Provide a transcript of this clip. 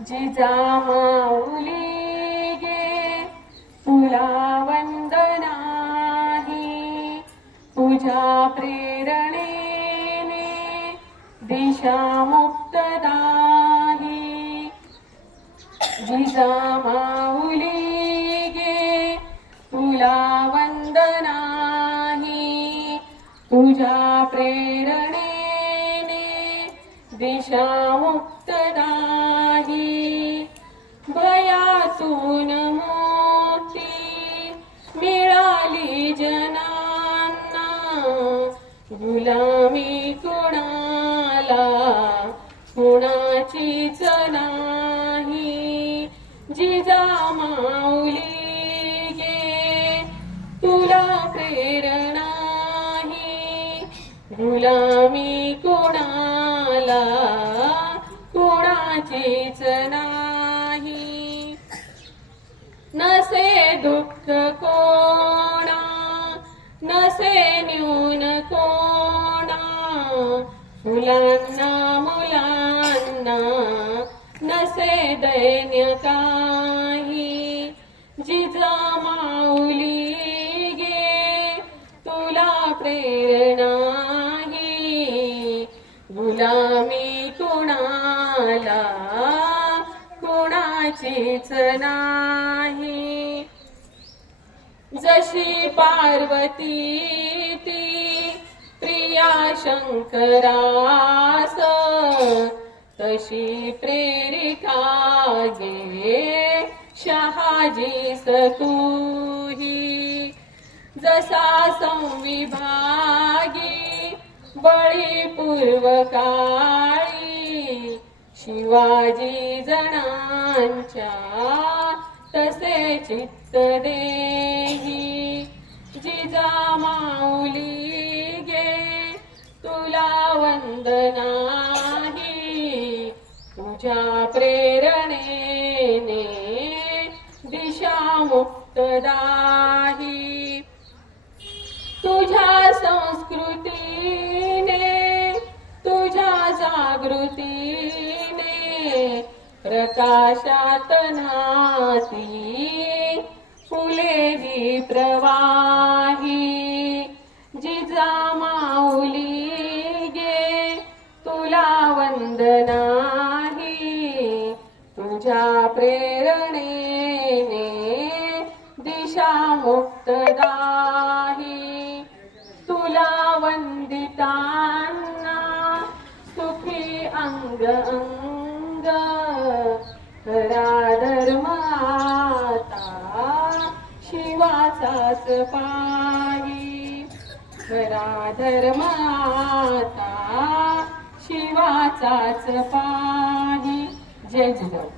जिजामाऊली गे तुला वंदनाही, तुझ्या प्रेरणेने दिशा मुक्तदाही. जिजामाऊली गे तुला वंदनाही, तुझ्या प्रेरणेने दिशा मुक्तदाही. भयातून मुक्ती मिळाली जनांना, गुलामी कुणाला कुणाचीच नाही. जिजामाऊली गे तुला प्रेरणाही, गुलामी कुणाला कुणाचीच नाही. नसे दुःख कोणा, नसे न्यून कोणा, मुलांना मुलांना नसे दैन्य काही. जिजामाऊली गे तुला प्रेरणाही, गुलामी कुणाला कुणाचीच नाही. जशी पार्वती ती प्रिया शंकरास, तशी प्रेरिका गे शहाजीस तूही. जसा संविभागी बळी पूर्वकाळी, शिवाजी जणांच्या तसे चित्त देही. जिजामाऊली गे तुला वंदनाही, तुझ्या प्रेरणेने दिशा मुक्तदाही. तुझ्या संस्कृतीने, तुझ्या जागृतीने प्रकाशात नाती फुलेली प्रवाही. जिजामाऊली गे तुला वंदनाही, तुझ्या प्रेरणेने दिशा मुक्तदाही. तुला वंदितांना सुखी अंग अंग, खरा धर्म आता शिवाचाच पाही. खरा धर्म आता शिवाचाच पाही. जय जिजाऊ.